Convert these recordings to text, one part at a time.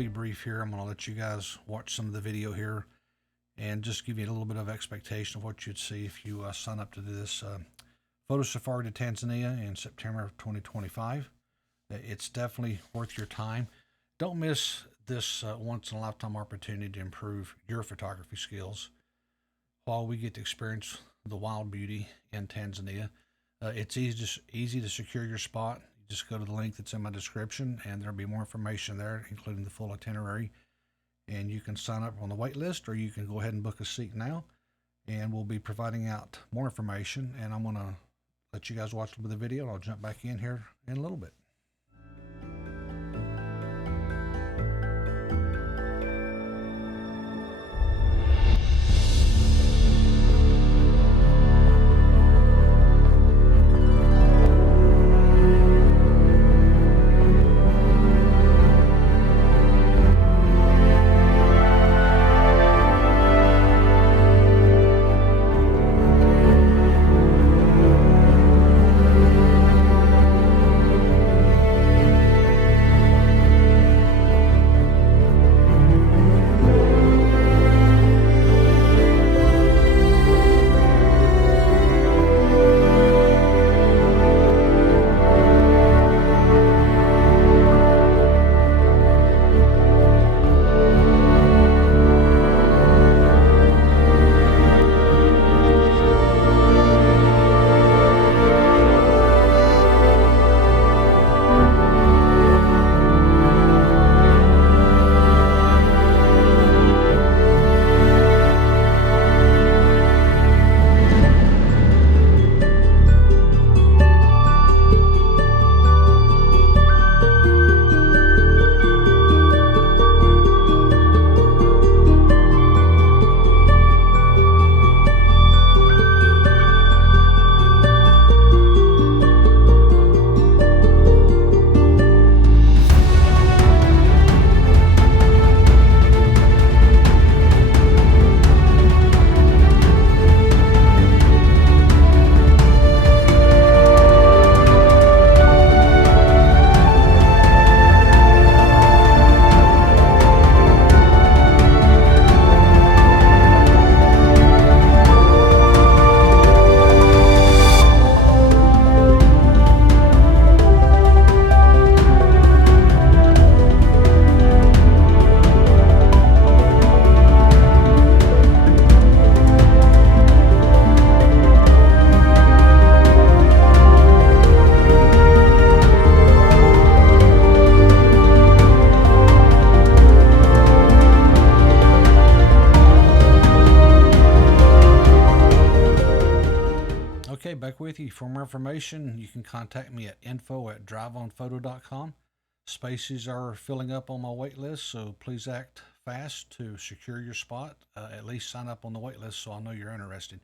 be brief here. I'm going to let you guys watch some of the video here and just give you a little bit of expectation of what you'd see if you sign up to this photo safari to Tanzania in September of 2025. It's definitely worth your time. Don't miss this once-in-a-lifetime opportunity to improve your photography skills while we get to experience the wild beauty in Tanzania. It's easy to secure your spot. You just go to the link that's in my description, and there'll be more information there, including the full itinerary. And you can sign up on the wait list, or you can go ahead and book a seat now. And we'll be providing out more information. And I'm going to let you guys watch a little bit of the video, and I'll jump back in here in a little bit. Okay, back with you. For more information, you can contact me at info@driveonphoto.com. Spaces are filling up on my wait list, so please act fast to secure your spot. At least sign up on the wait list so I know you're interested.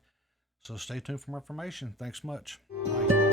So stay tuned for more information. Thanks much. Bye.